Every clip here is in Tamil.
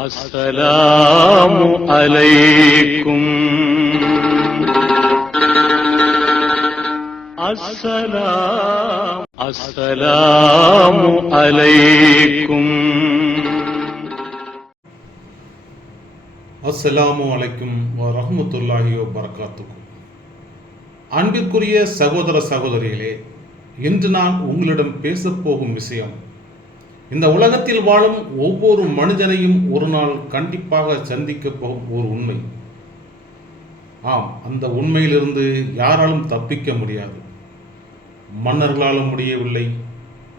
அஸ்ஸலாமு அலைக்கும். அஸ்ஸலாமு அலைக்கும். அஸ்ஸலாமு அலைக்கும் வரஹ்மத்துல்லாஹி வபரகாத்துஹு. அன்பிற்குரிய சகோதர சகோதரிகளே, இன்று நான் உங்களிடம் பேசப்போகும் விஷயம், இந்த உலகத்தில் வாழும் ஒவ்வொரு மனிதனையும் ஒரு நாள் கண்டிப்பாக சந்திக்க போகும் ஒரு உண்மை. ஆம், அந்த உண்மையிலிருந்து யாராலும் தப்பிக்க முடியாது. மன்னர்களாலும் முடியவில்லை,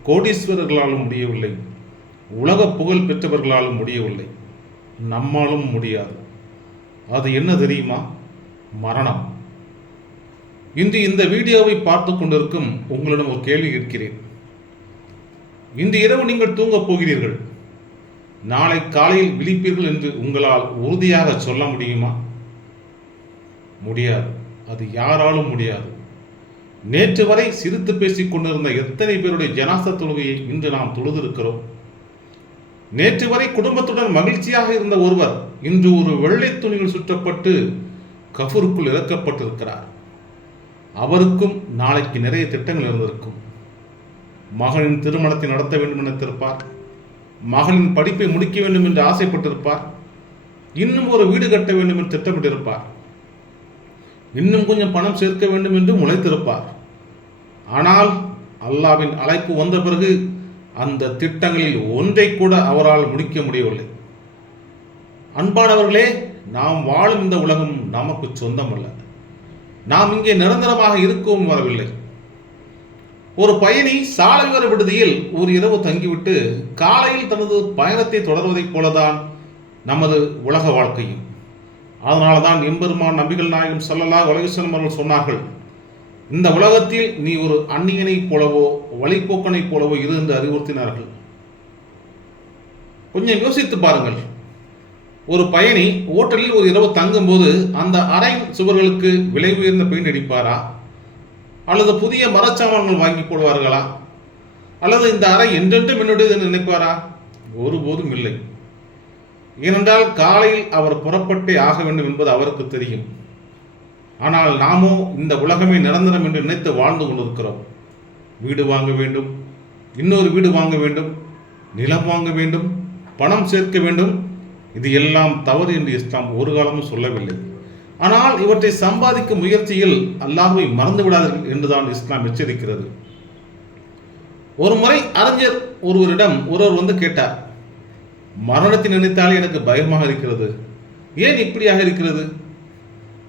கோடீஸ்வரர்களாலும் முடியவில்லை, உலக புகழ் பெற்றவர்களாலும் முடியவில்லை, நம்மாலும் முடியாது. அது என்ன தெரியுமா? மரணம். இன்று இந்த வீடியோவை பார்த்து கொண்டிருக்கும் உங்களிடம் ஒரு கேள்வி கேட்கிறேன். இன்று இரவு நீங்கள் தூங்கப் போகிறீர்கள், நாளை காலையில் விழிப்பீர்கள் என்று உங்களால் உறுதியாக சொல்ல முடியுமா? முடியாது. அது யாராலும் முடியாது. நேற்று வரை சிரித்து பேசிக் கொண்டிருந்த எத்தனை பேருடைய ஜனாசா தொழுகையை இன்று நாம் தொழுதிருக்கிறோம். நேற்று வரை குடும்பத்துடன் மகிழ்ச்சியாக இருந்த ஒருவர் இன்று ஒரு வெள்ளை துணியில் சுற்றப்பட்டு கஃபருக்குள் இறக்கப்பட்டிருக்கிறார். அவருக்கும் நாளைக்கு நிறைய திட்டங்கள் இருந்திருக்கும். மகனின் திருமணத்தை நடத்த வேண்டும் என நினைத்திருப்பார், மகளின் படிப்பை முடிக்க வேண்டும் என்று ஆசைப்பட்டிருப்பார், இன்னும் ஒரு வீடு கட்ட வேண்டும் என்று திட்டமிட்டிருப்பார், இன்னும் கொஞ்சம் பணம் சேர்க்க வேண்டும் என்று முளைத்திருப்பார். ஆனால் அல்லாஹ்வின் அழைப்பு வந்த பிறகு அந்த திட்டங்களில் ஒன்றை கூட அவரால் முடிக்க முடியவில்லை. அன்பானவர்களே, நாம் வாழும் இந்த உலகம் நமக்கு சொந்தமல்ல. நாம் இங்கே நிரந்தரமாக இருக்கவும் வரவில்லை. ஒரு பயணி சாலையோர விடுதியில் ஒரு இரவு தங்கிவிட்டு காலையில் தனது பயணத்தை தொடர்வதைப் போலதான் நமது உலக வாழ்க்கையும். அதனால்தான் எம்பெருமான் நபிகள் நாயகம் ஸல்லல்லாஹு அலைஹி வஸல்லம் அவர்கள் சொன்னார்கள், இந்த உலகத்தில் நீ ஒரு அந்நியனைப் போலவோ வழிபோக்கனைப் போலவோ இரு என்று அறிவுறுத்தினார்கள். கொஞ்சம் யோசித்து பாருங்கள். ஒரு பயணி ஓட்டலில் ஒரு இரவு தங்கும் போது அந்த அறையின் சுவர்களுக்கு விலை உயர்ந்த பெயிண்ட் அடிப்பாரா, அல்லது புதிய மரச்சாமான்கள் வாங்கி போடுவார்களா, அல்லது இந்த அறை என்றென்றும் என்னுடையது என்று நினைப்பாரா? ஒருபோதும் இல்லை. ஏனென்றால் காலையில் அவர் புறப்பட்டே ஆக வேண்டும் என்பது அவருக்கு தெரியும். ஆனால் நாமோ இந்த உலகமே நிரந்தரம் என்று நினைத்து வாழ்ந்து கொண்டிருக்கிறோம். வீடு வாங்க வேண்டும், இன்னொரு வீடு வாங்க வேண்டும், நிலம் வாங்க வேண்டும், பணம் சேர்க்க வேண்டும். இது எல்லாம் தவறு என்று இஸ்லாம் ஒரு காலமும் சொல்லவில்லை. ஆனால் இவற்றை சம்பாதிக்கும் முயற்சியில் அல்லாஹ்வை மறந்து விடாதீர்கள் என்றுதான் இஸ்லாம் எச்சரிக்கிறது. ஒரு முறை அறிஞர் ஒருவரிடம் ஒருவர் வந்து கேட்டார், மரணத்தை நினைத்தாலே எனக்கு பயமாக இருக்கிறது, ஏன் இப்படியாக இருக்கிறது?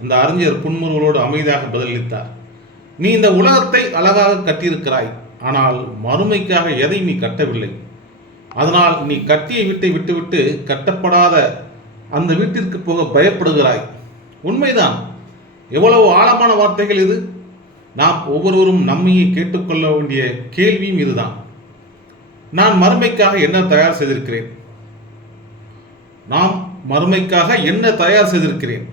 அந்த அறிஞர் புன்முறுவலோடு அமைதியாக பதிலளித்தார், நீ இந்த உலகத்தை அழகாக கட்டியிருக்கிறாய், ஆனால் மறுமைக்காக எதை நீ கட்டவில்லை. அதனால் நீ கட்டிய வீட்டை விட்டுவிட்டு கட்டப்படாத அந்த வீட்டிற்கு போக பயப்படுகிறாய். உண்மைதான். எவ்வளவு ஆழமான வார்த்தைகள் இது! நாம் ஒவ்வொருவரும் நம்மையே கேட்டுக்கொள்ள வேண்டிய கேள்வியும் இதுதான். நான் மறுமைக்காக என்ன தயார் செய்திருக்கிறேன்? நாம் மறுமைக்காக என்ன தயார் செய்திருக்கிறேன்?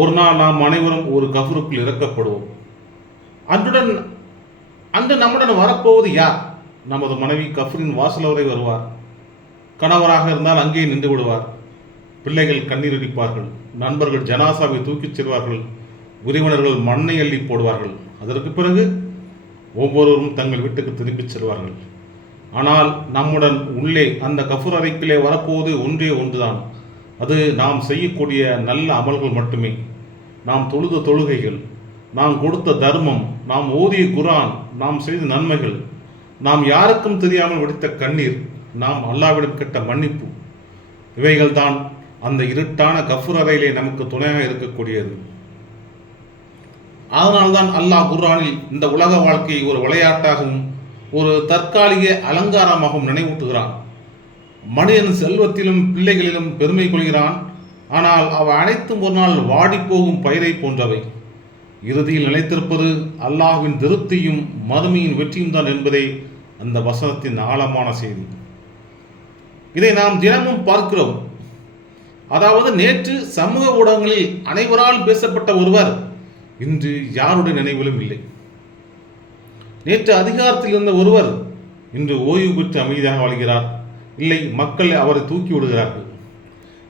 ஒரு நாள் நாம் அனைவரும் ஒரு கஃபருக்குள் இறக்கப்படுவோம். அன்று நம்முடன் வரப்போவது யார்? நமது மனைவி கஃபரின் வாசல் வரை வருவார். கணவராக இருந்தால் அங்கே நின்று விடுவார். பிள்ளைகள் கண்ணீர் அடிப்பார்கள், நண்பர்கள் ஜனாசாவை தூக்கிச் செல்வார்கள், உறவினர்கள் மண்ணை அள்ளி போடுவார்கள். அதற்கு பிறகு ஒவ்வொருவரும் தங்கள் வீட்டுக்கு திரும்பிச் செல்வார்கள். ஆனால் நம்முடன் உள்ளே அந்த கஃபர் அறைப்பிலே வரப்போவது ஒன்றே ஒன்றுதான். அது நாம் செய்யக்கூடிய நல்ல அமல்கள் மட்டுமே. நாம் தொழுத தொழுகைகள், நாம் கொடுத்த தர்மம், நாம் ஓதிய குர்ஆன், நாம் செய்த நன்மைகள், நாம் யாருக்கும் தெரியாமல் வடித்த கண்ணீர், நாம் அல்லாஹ்விடம் கேட்ட மன்னிப்பு, இவைகள் தான் அந்த இருட்டான கஃபர் அறையிலே நமக்கு துணையாக இருக்கக்கூடியது. அதனால்தான் அல்லாஹ் குர்ஆனில் இந்த உலக வாழ்க்கையை ஒரு விளையாட்டாகவும் ஒரு தற்காலிக அலங்காரமாகவும் நினைவூட்டுகிறான். மனிதன் செல்வத்திலும் பிள்ளைகளிலும் பெருமை கொள்கிறான். ஆனால் அவை அனைத்தும் ஒரு நாள் வாடி போகும் பயிரை போன்றவை. இறுதியில் நிலைத்திருப்பது அல்லாஹ்வின் திருப்தியும் மறுமையின் வெற்றியும் தான் என்பதே அந்த வசனத்தின் ஆழமான செய்தி. இதை நாம் தினமும் பார்க்கிறோம். அதாவது நேற்று சமூக ஊடகங்களில் அனைவரால் பேசப்பட்ட ஒருவர் இன்று யாருடைய நினைவிலும் இல்லை. நேற்று அதிகாரத்தில் இருந்த ஒருவர் இன்று ஓய்வு பெற்று அமைதியாக வாழ்கிறார். இல்லை மக்கள் அவரை தூக்கி விடுகிறார்கள்.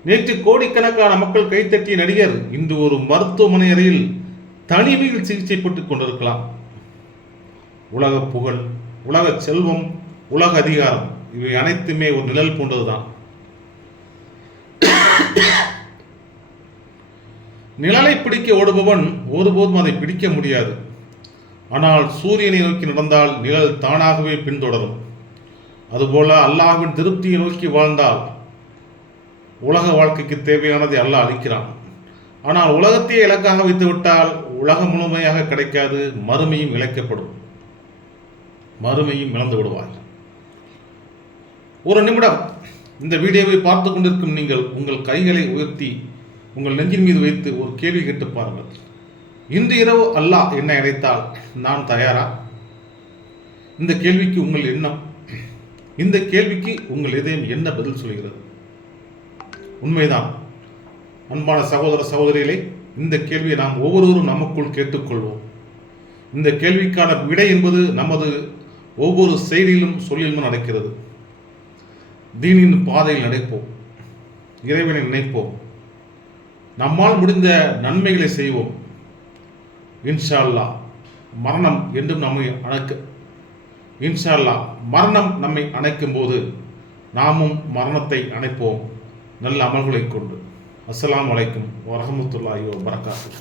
நேற்று கோடிக்கணக்கான மக்கள் கைத்தட்டிய நடிகர் இன்று ஒரு மருத்துவமனை அறையில் தனிமையில் சிகிச்சை பெற்றுக் கொண்டிருக்கலாம். உலக புகழ், உலக செல்வம், உலக அதிகாரம் இவை அனைத்துமே ஒரு நிழல் போன்றதுதான். நிழலை பிடிக்க ஓடுபவன் ஒருபோதும் அதை பிடிக்க முடியாது. ஆனால் சூரியனை நோக்கி நடந்தால் நிழல் தானாகவே பின்தொடரும். அதுபோல அல்லாஹ்வின் திருப்தியை நோக்கி வாழ்ந்தால் உலக வாழ்க்கைக்கு தேவையானதை அல்லாஹ் அளிக்கிறான். ஆனால் உலகத்தையே இலக்காக வைத்துவிட்டால் உலகம் முழுமையாக கிடைக்காது, மறுமையும் இழக்கப்படும், மறுமையும் இழந்து விடுவார். ஒரு நிமிடம் இந்த வீடியோவை பார்த்து கொண்டிருக்கும் நீங்கள் உங்கள் கைகளை உயர்த்தி உங்கள் நெஞ்சின் மீது வைத்து ஒரு கேள்வி கேட்டு பாருங்கள். இன்று இரவு அல்லாஹ் என்னை அழைத்தால் நான் தயாரா? இந்த கேள்விக்கு உங்கள் எண்ணம், இந்த கேள்விக்கு உங்கள் இதயம் என்ன பதில் சொல்கிறது? உண்மைதான் அன்பான சகோதர சகோதரிகளே, இந்த கேள்வியை நாம் ஒவ்வொருவரும் நமக்குள் கேட்டுக்கொள்வோம். இந்த கேள்விக்கான விடை என்பது நமது ஒவ்வொரு செய்தியிலும் சொல்லிலும் நடக்கிறது. தீனின் பாதையில் நடப்போம், இறைவனை நினைப்போம், நம்மால் முடிந்த நன்மைகளை செய்வோம். இன்ஷா அல்லாஹ் மரணம் என்றும் மரணம் நம்மை அணைக்கும் போது நாமும் மரணத்தை அணைப்போம் நல்ல அமல்களை கொண்டு. அஸ்ஸலாமு அலைக்கும் வரஹ்மத்துல்லாஹி வபரகாத்துஹு.